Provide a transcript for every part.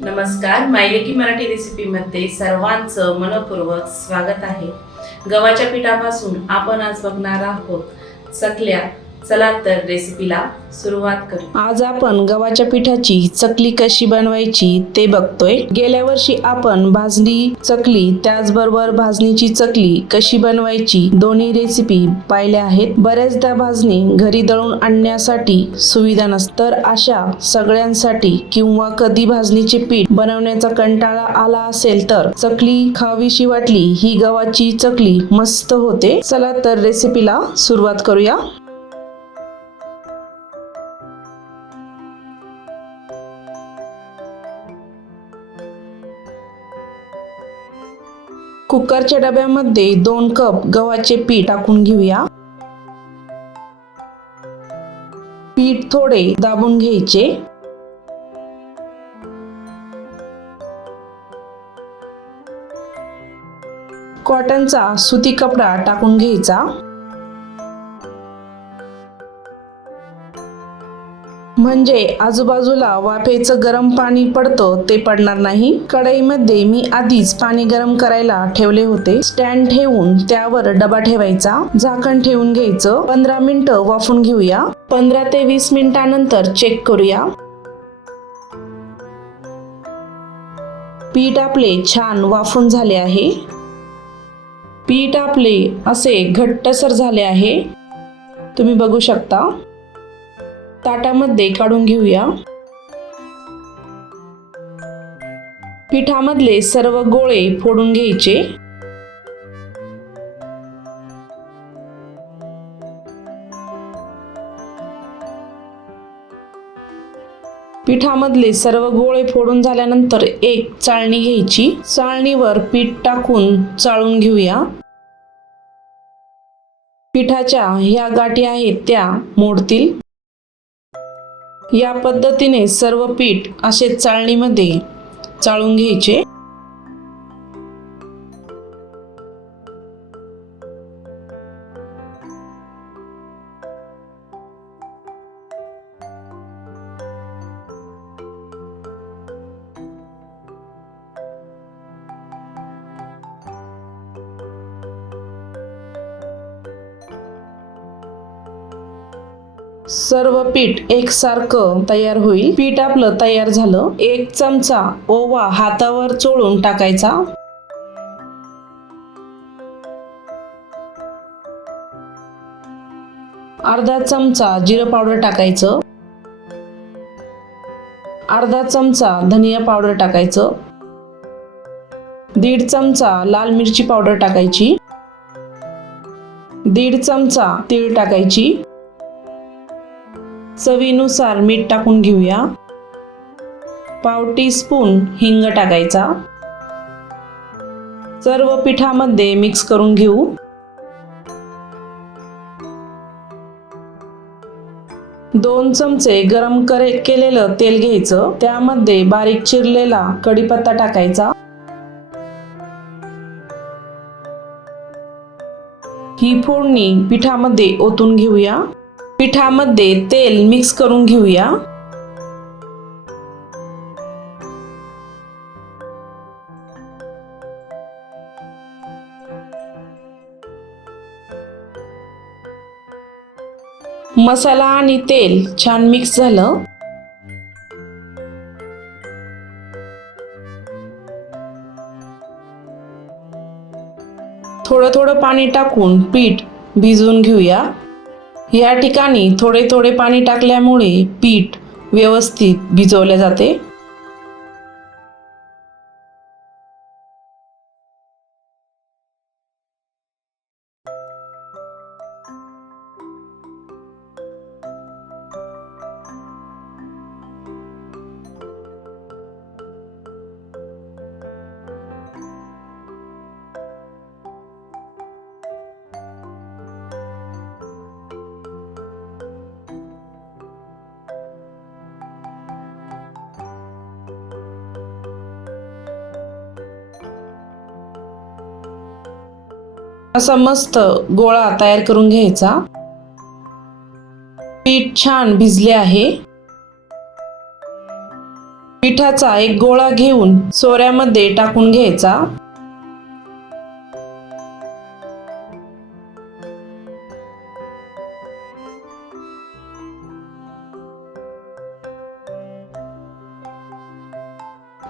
नमस्कार मायलेकी मराठी रेसिपीमध्ये सर्वांचं मनपूर्वक स्वागत आहे. गव्हाच्या पिठापासून आपण आज बघणार आहोत चकल्या चला तर रेसिपीला सुरुवात करू. आज आपण गव्हाच्या पिठाची चकली कशी बनवायची ते बघतोय. गेल्या वर्षी आपण भाजणी चकली त्याचबरोबर भाजणीची चकली कशी बनवायची दोन्ही रेसिपी पाहिल्या आहेत. बऱ्याचदा भाजणी घरी दळून आणण्यासाठी सुविधा नसते तर अशा सगळ्यांसाठी किंवा कधी भाजणीचे पीठ बनवण्याचा कंटाळा आला असेल तर चकली खावीशी वाटली ही गव्हाची चकली मस्त होते. चला तर रेसिपीला सुरुवात करूया. कुकरच्या डब्यामध्ये दोन कप गव्हाचे पीठ टाकून घेऊया. पीठ थोडे दाबून घ्यायचे. कॉटनचा सुती कपडा टाकून घ्यायचा. म्हणजे आजूबाजूला वाफेचं गरम पाणी पडतं ते पडणार नाही. कढईमध्ये मी आधीच पाणी गरम करायला ठेवले होते. स्टँड ठेवून त्यावर डबा ठेवायचा. झाकण ठेवून घ्यायचं. पंधरा मिनिटं वाफून घेऊया. पंधरा ते वीस मिनिटानंतर चेक करूया. पीठ आपले छान वाफून झाले आहे. पीठ आपले असे घट्टसर झाले आहे. तुम्ही बघू शकता. ताटामध्ये काढून घेऊया. पिठामधले सर्व गोळे फोडून घ्यायचे. पिठामधले सर्व गोळे फोडून झाल्यानंतर एक चाळणी घ्यायची. चाळणीवर पीठ टाकून चाळून घेऊया. पिठाच्या ह्या गाठी आहेत त्या मोडतील. या पद्धतीने सर्व पीठ असे चाळणीमध्ये चाळून घ्यायचे. सर्व पीठ एकसारखं तयार होईल. पीठ आपलं तयार झालं. एक चमचा ओवा हातावर चोळून टाकायचा. अर्धा चमचा जिरं पावडर टाकायचं. अर्धा चमचा धनिया पावडर टाकायचं. दीड चमचा लाल मिरची पावडर टाकायची. दीड चमचा तीळ टाकायची. चवीनुसार मीठ टाकून घेऊया. पाव टी स्पून हिंग टाकायचा. सर्व पिठामध्ये मिक्स करून घेऊ. दोन चमचे गरम करे केलेलं तेल घ्यायचं. त्यामध्ये बारीक चिरलेला कढीपत्ता टाकायचा. ही फोडणी पिठामध्ये ओतून घेऊया. पिठामध्ये तेल मिक्स करून घेऊया. मसाला आणि तेल छान मिक्स झालं. थोडं थोडं पाणी टाकून पीठ भिजवून घेऊया. या ठिकाणी थोडे थोडे पाणी टाकल्यामुळे पीठ व्यवस्थित भिजवले जाते. असा मस्त गोळा तयार करून घ्यायचा. पीठ छान भिजले आहे. पिठाचा एक गोळा घेऊन सोऱ्यामध्ये टाकून घ्यायचा.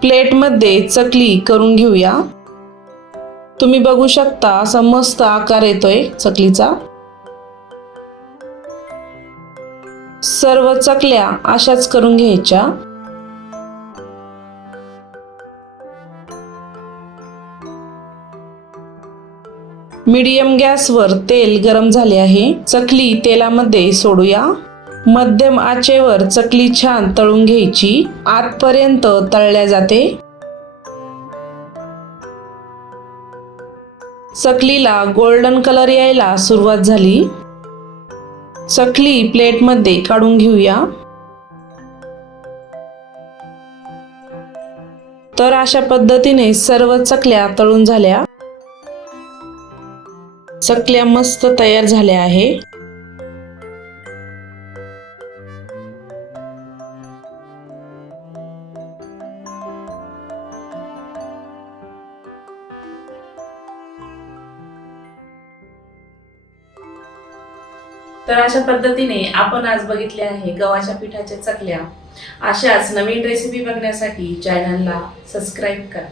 प्लेटमध्ये चकली करून घेऊया. तुम्ही बघू शकता असा मस्त आकार येतोय चकलीचा. सर्व चकल्या अशाच करून घ्यायच्या. मीडियम गॅसवर तेल गरम झाले आहे. चकली तेलामध्ये सोडूया. मध्यम आचेवर चकली छान तळून घ्यायची. आतपर्यंत तळल्या जाते. चकलीला गोल्डन कलर यायला सुरुवात झाली. चकली प्लेटमध्ये काढून घेऊया. तर अशा पद्धतीने सर्व चकल्या तळून झाल्या. चकल्या मस्त तयार झाल्या आहे. तर अशा पद्धतीने आपण आज बघितले आहे गव्हाच्या पिठाच्या चकल्या. अशाच नवीन रेसिपी बघण्यासाठी चॅनलला सबस्क्राईब करा.